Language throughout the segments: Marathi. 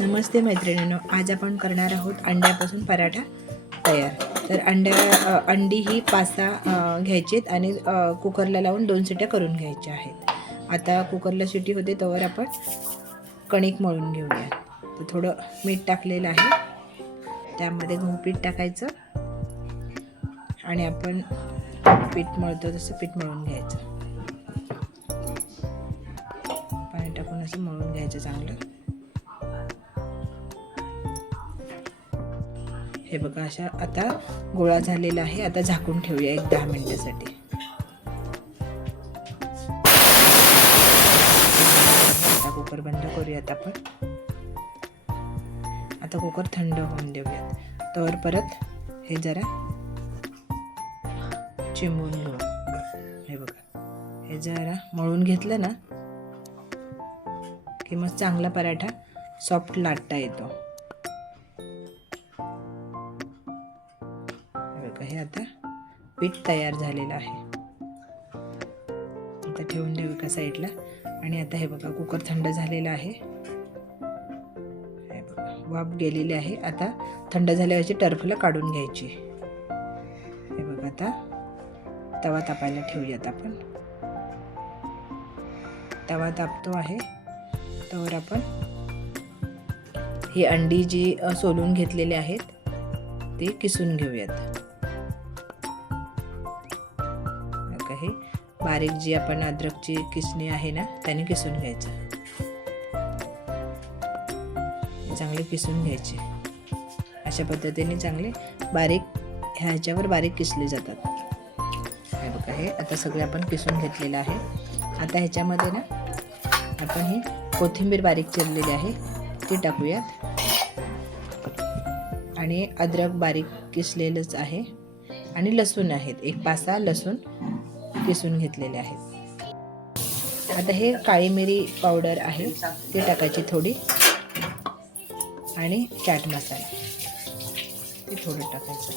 नमस्ते मैत्रिणींनो, आज आपण करणार आहोत अंड्यापासून पराठा तयार। तर अंडी ही 5-6 घ्यायचीत आणि कुकरला लावून 2 शिट्ट्या करून घ्यायच्या आहेत। आता कुकरला शिट्टी होते तोवर आपण कणिक मळून घेऊया। तर थोडं मीठ टाकलेलं आहे, त्यामध्ये गहू पीठ टाकायचं आणि आपण पीठ मळतो तसं पीठ मळून घ्यायचं। पाणी टाकून असं मळून घ्यायचं चांगलं। हे बघा, अशा आता गोळा झालेला आहे। आता झाकून ठेवूया 10 मिनिटांसाठी। आता कुकर बंद करूयात आपण। आता कुकर थंड होऊन देऊयात। तर परत हे जरा चिमून घेऊ। हे बघा, हे जरा मळून घेतलं ना की मग चांगला पराठा सॉफ्ट लाटता येतो। हे आता पीठ तयार झालेलं आहे। आता ठेवून देऊ एका साईडला। आणि आता हे बघा, कुकर थंड झालेला आहे। हे बघा, वाफ गेलेली आहे। आता थंड झाल्यावरची टर्फला काढून घ्यायची। हे बघा, आता तवा तापायला ठेवूयात आपण। तवा तापतो आहे तर आपण ही अंडी जी सोलून घेतलेली आहेत ती किसून घेऊयात। हे बारीक जी आपण अद्रकची किसणी आहे ना त्याने किसून घ्यायचं। चांगले किसून घ्यायचे। अशा पद्धतीने चांगले बारीक ह्याच्यावर बारीक किसले जातात। हे बघा, हे आता सगळे आपण किसून घेतलेलं आहे। आता ह्याच्यामध्ये ना आपण ही कोथिंबीर बारीक चिरलेली आहे ती टाकूयात आणि अद्रक बारीक किसलेलंच आहे आणि लसूण आहेत, एक 5-6 लसूण किसून घेतलेले आहेत। आता हे काळी मिरी पावडर आहे ती टाकायची थोडी आणि चाट मसाला ते थोडं टाकायचं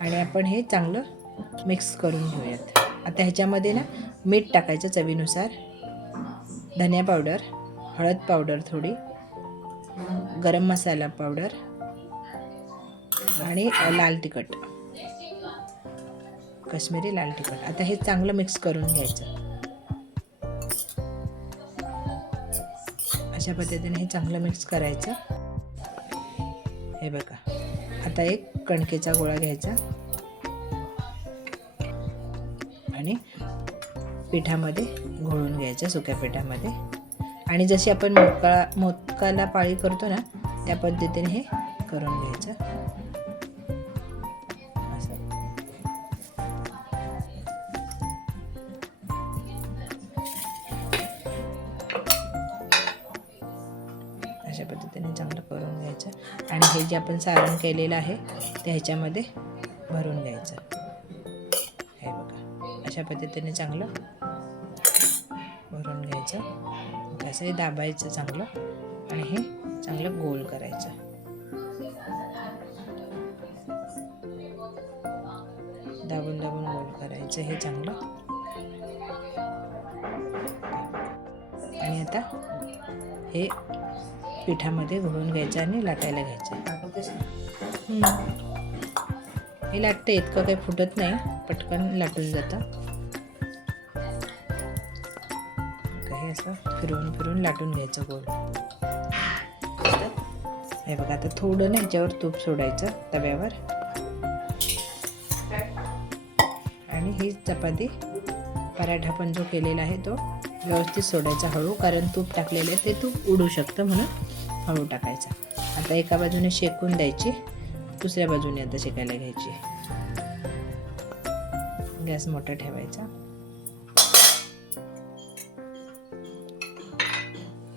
आणि आपण हे चांगलं मिक्स करून घेऊयात। आता ह्याच्यामध्ये ना मीठ टाकायचं चवीनुसार, धनिया पावडर, हळद पावडर थोडी, गरम मसाला पावडर आणि लाल तिखट, काश्मीरी लाल तिखट। आता हे चांगलं मिक्स करून घ्यायचं। अशा पद्धतीने हे चांगलं मिक्स करायचं। हे बघा, आता एक कणकेचा गोळा घ्यायचा आणि पिठामध्ये घोळून घ्यायचं, सुक्या पिठामध्ये। आणि जशी आपण मोदकाला पाळी करतो ना त्या पद्धतीने हे करून घ्यायचं। अशा पद्धतीने चांगलं करून घ्यायचं आणि हे जे आपण सारण केलेलं आहे ते ह्याच्यामध्ये भरून घ्यायचं। हे बघा, अशा पद्धतीने चांगलं भरून घ्यायचं। असं हे दाबायचं चांगलं आणि हे चांगलं गोल करायचं। दाबून दाबून गोल करायचं हे चांगलं। आणि आता हे पिठामध्ये घोळून घ्यायचं आणि लाटायला घ्यायचं। हे लाटतं, इतकं काही फुटत नाही, पटकन लाटून जातं। हे असं फिरवून फिरवून लाटून घ्यायचं गोल। हे बघा, आता थोडं ना ह्याच्यावर तूप सोडायचं तव्यावर आणि ही चपाती पराठा पण जो केलेला आहे तो व्यवस्थित सोडायचा हळू, कारण तूप टाकलेलं आहे ते तूप उडू शकतं म्हणून हळू टाकायचा। आता एका बाजूने शेकून द्यायची, दुसऱ्या बाजूने आता शेकायला घ्यायची। गॅस मोठा ठेवायचा।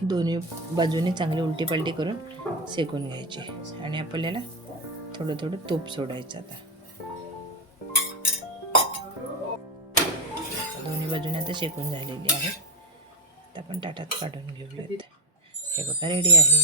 दोन्ही बाजूने चांगली उलटी पलटी करून शेकून घ्यायची आणि आपल्याला थोडं थोडं तूप सोडायचं। आता दोन्ही बाजूने आता शेकून झालेली आहे। आता आपण ताटात काढून घेऊयात। हे बघा, रेडी आहे।